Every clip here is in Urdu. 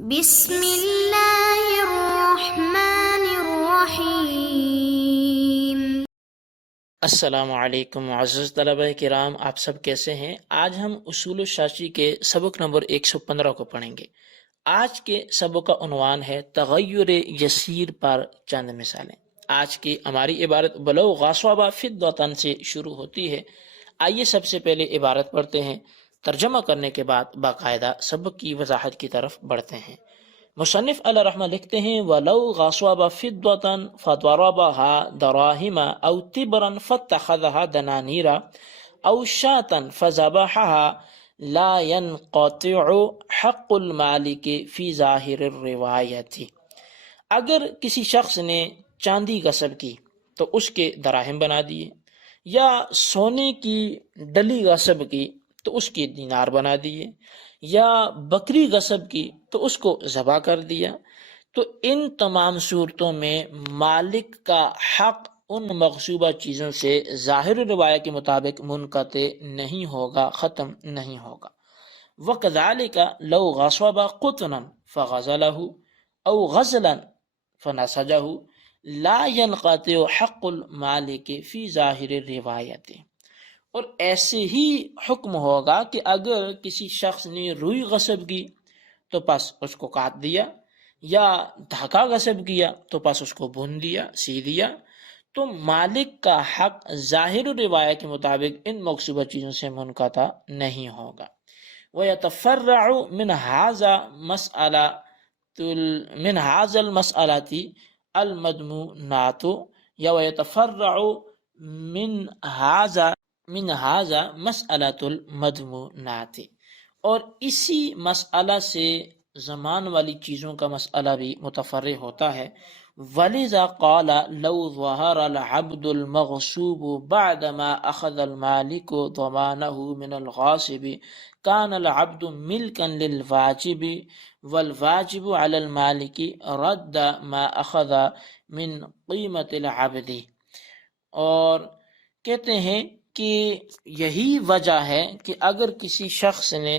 بسم اللہ الرحمن الرحیم۔ السلام علیکم معزز طلبہ کرام، آپ سب کیسے ہیں؟ آج ہم اصول الشاشی کے سبق نمبر 115 کو پڑھیں گے۔ آج کے سبق کا عنوان ہے تغیر یسیر پر چند مثالیں۔ آج کی ہماری عبارت بلو غاصوابہ فدوتن سے شروع ہوتی ہے۔ آئیے سب سے پہلے عبارت پڑھتے ہیں، ترجمہ کرنے کے بعد باقاعدہ سبق کی وضاحت کی طرف بڑھتے ہیں۔ مصنف علیہ رحمہ لکھتے ہیں وَلَوْ غَصَبَ فِضَّةً فَضَرَبَهَا دَرَاهِمَ أَوْ تِبْرًا فَاتَّخَذَهَا دَنَانِيرًا أَوْ شَاةً فَذَبَحَهَا لَا يَنْقَطِعُ حَقُّ الْمَالِكِ فِي ظَاهِرِ الرِّوَایَةِ۔ اگر کسی شخص نے چاندی غصب کی تو اس کے دراہم بنا دیے، یا سونے کی ڈلی غصب کی تو اس کی دینار بنا دیے، یا بکری غصب کی تو اس کو ذبح کر دیا، تو ان تمام صورتوں میں مالک کا حق ان مغصوبہ چیزوں سے ظاہر روایت کے مطابق منقطع نہیں ہوگا، ختم نہیں ہوگا۔ وَكَذَلِكَ لَوْ غَصَبَ قُطْنًا فَغَزَلَهُ أَوْ غَزْلًا فَنَسَجَهُ لَا يَنْقَطِعُ حَقُّ الْمَالِكِ فِي ظَاهِرِ الرِّوَایَةِ۔ اور ایسے ہی حکم ہوگا کہ اگر کسی شخص نے روئی غصب کی تو پس اس کو کاٹ دیا، یا دھاگا غصب کیا تو پس اس کو بن دیا، سی دیا، تو مالک کا حق ظاہر روایت کے مطابق ان مغصوبہ چیزوں سے منقطع نہیں ہوگا۔ وَيَتَفَرَّعُ مِنْ هَذَا الْمَسْأَلَةِ الْمَضْمُونَاتُ، یا وَيَتَفَرَّعُ من هذا مسئلۃ المضمونات، اور اسی مسئلہ سے زمان والی چیزوں کا مسئلہ بھی متفرع ہوتا ہے۔ وَلِذَا قَالَ لَوْ ظَهَرَ الْعَبْدُ الْمَغْصُوبُ بَعْدَمَا أَخَذَ الْمَالِكُ ضَمَانَهُ مِنَ الْغَاصِبِ كَانَ الْعَبْدُ مِلْكًا لِلْوَاجِبِ وَالْوَاجِبُ عَلَى الْمَالِكِ رَدَّ مَا أَخَذَ مِنْ قِيمَةِ الْعَبْدِ۔ اور کہتے ہیں کہ یہی وجہ ہے کہ اگر کسی شخص نے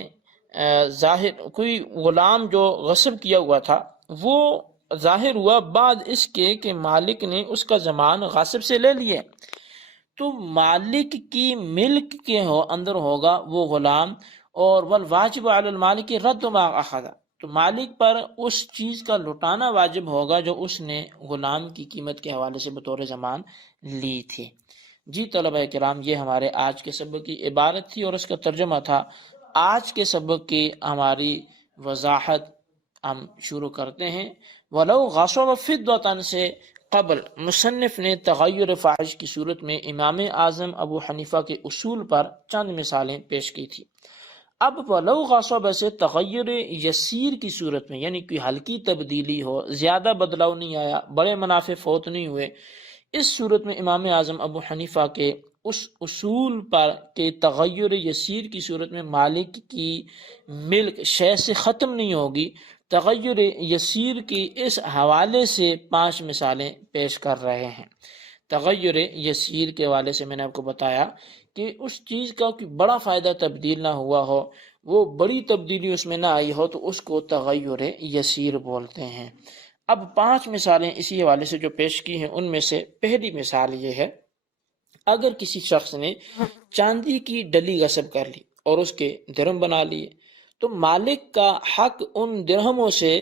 کوئی غلام جو غصب کیا ہوا تھا وہ ظاہر ہوا بعد اس کے کہ مالک نے اس کا ضمان غاصب سے لے لیا، تو مالک کی ملک کے اندر ہوگا وہ غلام، اور والواجب علی المالک رد ما اخذ، تو مالک پر اس چیز کا لٹانا واجب ہوگا جو اس نے غلام کی قیمت کے حوالے سے بطور ضمان لی تھی۔ جی طلبہ کرام، یہ ہمارے آج کے سبق کی عبارت تھی اور اس کا ترجمہ تھا۔ آج کے سبق کی ہماری وضاحت ہم شروع کرتے ہیں۔ وَلَوْ غَصَبَ فِضَّةً سے قبل مصنف نے تغیر فاحش کی صورت میں امام اعظم ابو حنیفہ کے اصول پر چند مثالیں پیش کی تھی۔ اب وَلَوْ غَصَبَ سے تغیر یسیر کی صورت میں، یعنی کوئی ہلکی تبدیلی ہو، زیادہ بدلاؤ نہیں آیا، بڑے منافع فوت نہیں ہوئے، اس صورت میں امام اعظم ابو حنیفہ کے اس اصول پر کہ تغیر یسیر کی صورت میں مالک کی ملک شے سے ختم نہیں ہوگی، تغیر یسیر کی اس حوالے سے 5 مثالیں پیش کر رہے ہیں۔ تغیر یسیر کے حوالے سے میں نے آپ کو بتایا کہ اس چیز کا کوئی بڑا فائدہ تبدیل نہ ہوا ہو، وہ بڑی تبدیلی اس میں نہ آئی ہو، تو اس کو تغیر یسیر بولتے ہیں۔ اب 5 مثالیں اسی حوالے سے جو پیش کی ہیں، ان میں سے پہلی مثال یہ ہے، اگر کسی شخص نے چاندی کی ڈلی غصب کر لی اور اس کے درہم بنا لیے، تو مالک کا حق ان درہموں سے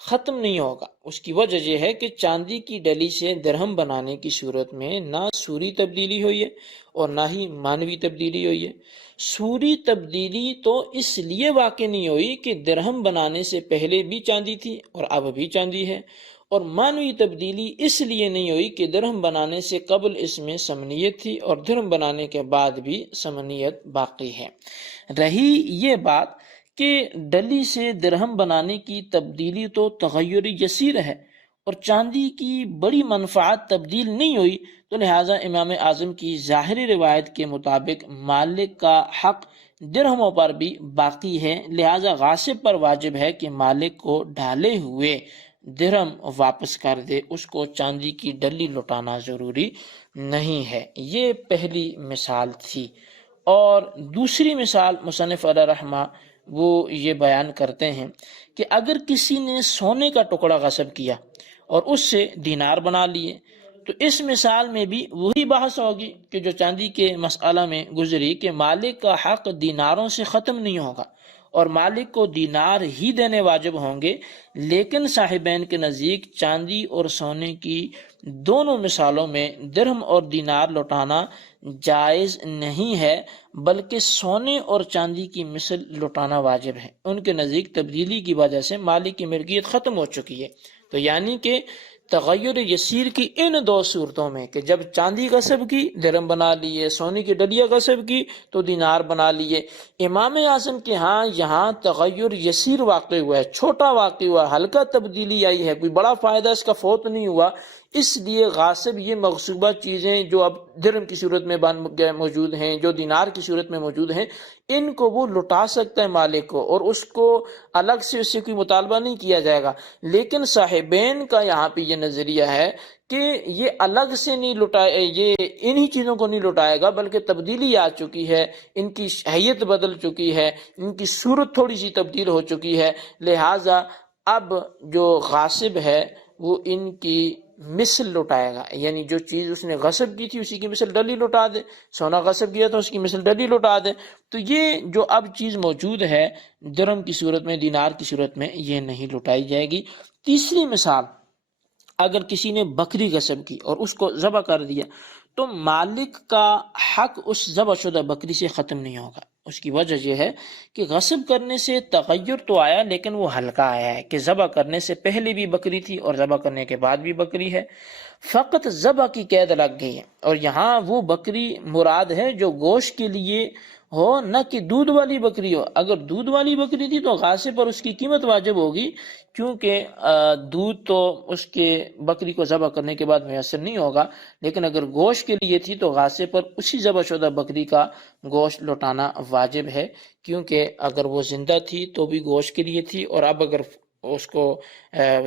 ختم نہیں ہوگا۔ اس کی وجہ یہ ہے کہ چاندی کی ڈلی سے درہم بنانے کی صورت میں نہ سوری تبدیلی ہوئی ہے اور نہ ہی مانوی تبدیلی ہوئی ہے۔ سوری تبدیلی تو اس لیے واقع نہیں ہوئی کہ درہم بنانے سے پہلے بھی چاندی تھی اور اب بھی چاندی ہے، اور مانوی تبدیلی اس لیے نہیں ہوئی کہ درہم بنانے سے قبل اس میں ثمنیت تھی اور درہم بنانے کے بعد بھی ثمنیت باقی ہے۔ رہی یہ بات کہ ڈلی سے درہم بنانے کی تبدیلی تو تغیر یسیر ہے اور چاندی کی بڑی منفعت تبدیل نہیں ہوئی، تو لہٰذا امام اعظم کی ظاہری روایت کے مطابق مالک کا حق درہموں پر بھی باقی ہے، لہٰذا غاصب پر واجب ہے کہ مالک کو ڈھالے ہوئے درہم واپس کر دے، اس کو چاندی کی ڈلی لوٹانا ضروری نہیں ہے۔ یہ پہلی مثال تھی۔ اور دوسری مثال مصنف علیہ رحمہ وہ یہ بیان کرتے ہیں کہ اگر کسی نے سونے کا ٹکڑا غصب کیا اور اس سے دینار بنا لیے تو اس مثال میں بھی وہی بحث ہوگی کہ جو چاندی کے مسئلہ میں گزری کہ مالک کا حق دیناروں سے ختم نہیں ہوگا اور مالک کو دینار ہی دینے واجب ہوں گے، لیکن صاحبین کے نزدیک چاندی اور سونے کی دونوں مثالوں میں درہم اور دینار لوٹانا جائز نہیں ہے، بلکہ سونے اور چاندی کی مثل لوٹانا واجب ہے۔ ان کے نزدیک تبدیلی کی وجہ سے مالک کی ملکیت ختم ہو چکی ہے، تو یعنی کہ تغیر یسیر کی ان دو صورتوں میں کہ جب چاندی غصب کی درہم بنا لیے، سونے کی ڈلیا غصب کی تو دینار بنا لیے۔ امام اعظم کے ہاں یہاں تغیر یسیر واقع ہوا ہے، چھوٹا واقع ہوا ہے، ہلکا تبدیلی آئی ہے، کوئی بڑا فائدہ اس کا فوت نہیں ہوا، اس لیے غاصب یہ مغصوبہ چیزیں جو اب درہم کی صورت میں موجود ہیں، جو دینار کی صورت میں موجود ہیں، ان کو وہ لٹا سکتا ہے مالک کو، اور اس کو الگ سے اس سے کوئی مطالبہ نہیں کیا جائے گا۔ لیکن صاحبین کا یہاں پہ یہ نظریہ ہے کہ یہ الگ سے نہیں لٹائے، یہ انہی چیزوں کو نہیں لٹائے گا، بلکہ تبدیلی آ چکی ہے، ان کی حیت بدل چکی ہے، ان کی صورت تھوڑی سی تبدیل ہو چکی ہے، لہٰذا اب جو غاصب ہے وہ ان کی مثل لٹائے گا، یعنی جو چیز اس نے غصب کی تھی اسی کی مثل ڈلی لٹا دے، سونا غصب کیا تو اس کی مثل ڈلی لٹا دے۔ تو یہ جو اب چیز موجود ہے درہم کی صورت میں، دینار کی صورت میں، یہ نہیں لٹائی جائے گی۔ تیسری مثال، اگر کسی نے بکری غصب کی اور اس کو ذبح کر دیا تو مالک کا حق اس ذبح شدہ بکری سے ختم نہیں ہوگا۔ اس کی وجہ یہ ہے کہ غصب کرنے سے تغیر تو آیا لیکن وہ ہلکا آیا ہے کہ ذبح کرنے سے پہلے بھی بکری تھی اور ذبح کرنے کے بعد بھی بکری ہے، فقط ذبح کی قید لگ گئی ہے، اور یہاں وہ بکری مراد ہے جو گوشت کے لیے ہو، نہ کہ دودھ والی بکری ہو۔ اگر دودھ والی بکری تھی تو غاصب پر اس کی قیمت واجب ہوگی، کیونکہ دودھ تو اس کے بکری کو ذبح کرنے کے بعد میسر نہیں ہوگا، لیکن اگر گوشت کے لیے تھی تو غاصب پر اسی ذبح شدہ بکری کا گوشت لوٹانا واجب ہے، کیونکہ اگر وہ زندہ تھی تو بھی گوشت کے لیے تھی، اور اب اگر اس کو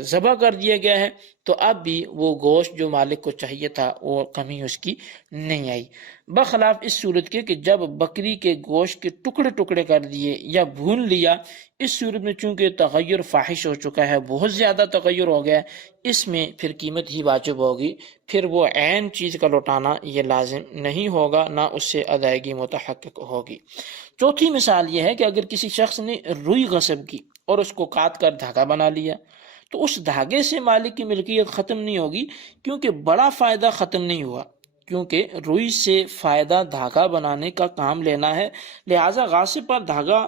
ذبح کر دیا گیا ہے تو اب بھی وہ گوشت جو مالک کو چاہیے تھا وہ کمی اس کی نہیں آئی، بخلاف اس صورت کے کہ جب بکری کے گوشت کے ٹکڑے ٹکڑے کر دیے یا بھون لیا، اس صورت میں چونکہ تغیر فاحش ہو چکا ہے، بہت زیادہ تغیر ہو گیا ہے، اس میں پھر قیمت ہی واجب ہوگی، پھر وہ عین چیز کا لوٹانا یہ لازم نہیں ہوگا، نہ اس سے ادائیگی متحقق ہوگی۔ چوتھی مثال یہ ہے کہ اگر کسی شخص نے روئی غصب کی اور اس کو کاٹ کر دھاگا بنا لیا تو اس دھاگے سے مالک کی ملکیت ختم نہیں ہوگی، کیونکہ بڑا فائدہ ختم نہیں ہوا، کیونکہ روئی سے فائدہ دھاگا بنانے کا کام لینا ہے، لہٰذا غاصب پر دھاگا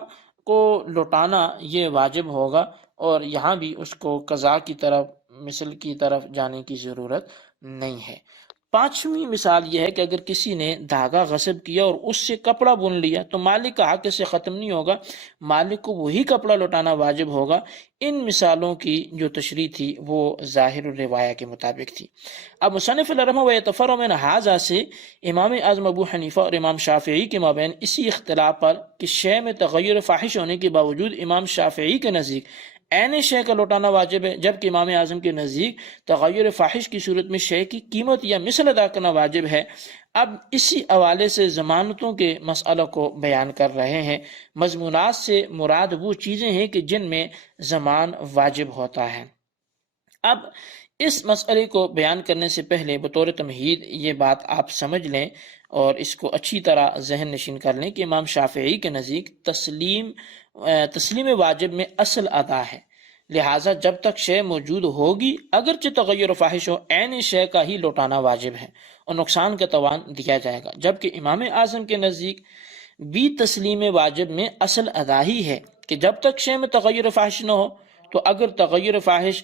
کو لوٹانا یہ واجب ہوگا، اور یہاں بھی اس کو قضاء کی طرف، مثل کی طرف جانے کی ضرورت نہیں ہے۔ پانچویں مثال یہ ہے کہ اگر کسی نے دھاگا غصب کیا اور اس سے کپڑا بن لیا تو مالک کا حق اس سے ختم نہیں ہوگا، مالک کو وہی کپڑا لوٹانا واجب ہوگا۔ ان مثالوں کی جو تشریح تھی وہ ظاہر الروایہ کے مطابق تھی۔ اب مصنف الرحمہ و یتفرع من ھذا سے امام اعظم ابو حنیفہ اور امام شافعی کے مابین اسی اختلاف پر کہ شے میں تغیر فاحش ہونے کے باوجود امام شافعی کے نزدیک عین شے کا لوٹانا واجب ہے، جبکہ امام اعظم کے نزدیک تغیر فاحش کی صورت میں شے کی قیمت یا مثل ادا کرنا واجب ہے۔ اب اسی حوالے سے ضمانتوں کے مسئلہ کو بیان کر رہے ہیں۔ مضمونات سے مراد وہ چیزیں ہیں کہ جن میں ضمان واجب ہوتا ہے۔ اب اس مسئلے کو بیان کرنے سے پہلے بطور تمہید یہ بات آپ سمجھ لیں اور اس کو اچھی طرح ذہن نشین کر لیں کہ امام شافعی کے نزدیک تسلیم واجب میں اصل ادا ہے، لہٰذا جب تک شے موجود ہوگی اگرچہ تغیر فاحش ہو، عین شے کا ہی لوٹانا واجب ہے اور نقصان کا تاوان دیا جائے گا، جبکہ امام اعظم کے نزدیک بھی تسلیم واجب میں اصل ادا ہی ہے کہ جب تک شے میں تغیر فاحش نہ ہو، تو اگر تغیر فاحش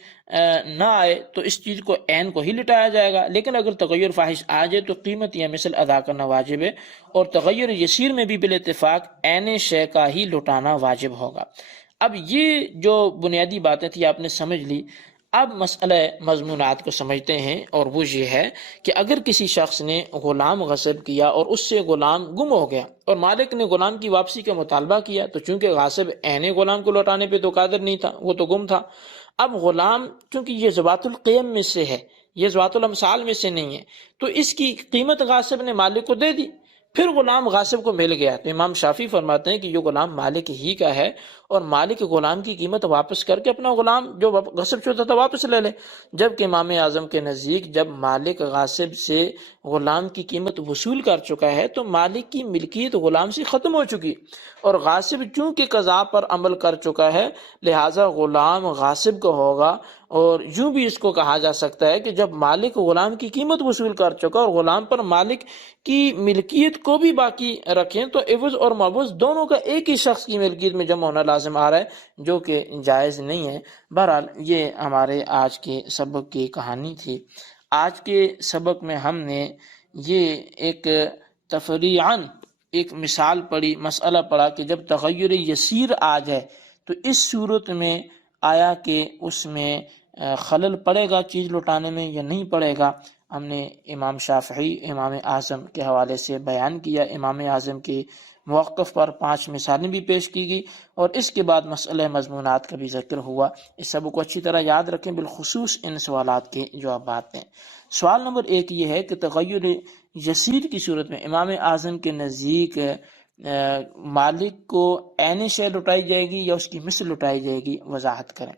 نہ آئے تو اس چیز کو عین کو ہی لٹایا جائے گا، لیکن اگر تغیر فاحش آ جائے تو قیمت یا مثل ادا کرنا واجب ہے، اور تغیر یسیر میں بھی بالاتفاق عین شے کا ہی لٹانا واجب ہوگا۔ اب یہ جو بنیادی باتیں تھی آپ نے سمجھ لی، اب مسئلہ مضمونات کو سمجھتے ہیں، اور وہ یہ ہے کہ اگر کسی شخص نے غلام غصب کیا اور اس سے غلام گم ہو گیا اور مالک نے غلام کی واپسی کا مطالبہ کیا، تو چونکہ غاصب عین غلام کو لوٹانے پہ تو قادر نہیں تھا، وہ تو گم تھا، اب غلام چونکہ یہ ذوات القیم میں سے ہے، یہ ذوات الامثال میں سے نہیں ہے، تو اس کی قیمت غاصب نے مالک کو دے دی، پھر غلام غاصب کو مل گیا، تو امام شافعی فرماتے ہیں کہ یہ غلام مالک ہی کا ہے اور مالک غلام کی قیمت واپس کر کے اپنا غلام جو غصب شدہ تھا واپس لے لے، جبکہ امام اعظم کے نزدیک جب مالک غاصب سے غلام کی قیمت وصول کر چکا ہے تو مالک کی ملکیت غلام سے ختم ہو چکی، اور غاصب چونکہ قضاء پر عمل کر چکا ہے لہٰذا غلام غاصب کا ہوگا۔ اور یوں بھی اس کو کہا جا سکتا ہے کہ جب مالک غلام کی قیمت وصول کر چکا اور غلام پر مالک کی ملکیت کو بھی باقی رکھیں تو عوض اور معوض دونوں کا ایک ہی شخص کی ملکیت میں جمع ہونا لازم آ رہا ہے، جو کہ جائز نہیں ہے۔ بہرحال یہ ہمارے آج کے سبق کی کہانی تھی۔ آج کے سبق میں ہم نے یہ ایک تفریعاً ایک مثال پڑھی، مسئلہ پڑھا کہ جب تغیر یسیر آ جائے تو اس صورت میں آیا کہ اس میں خلل پڑے گا چیز لوٹانے میں یا نہیں پڑے گا۔ ہم نے امام شافعی، امام اعظم کے حوالے سے بیان کیا، امام اعظم کے موقف پر 5 مثالیں بھی پیش کی گئی، اور اس کے بعد مسئلہ مضمونات کا بھی ذکر ہوا۔ اس سب کو اچھی طرح یاد رکھیں، بالخصوص ان سوالات کے جوابات ہیں۔ سوال نمبر 1 یہ ہے کہ تغیر یسیر کی صورت میں امام اعظم کے نزدیک مالک کو عین شے لوٹائی جائے گی یا اس کی مثل لوٹائی جائے گی، وضاحت کریں۔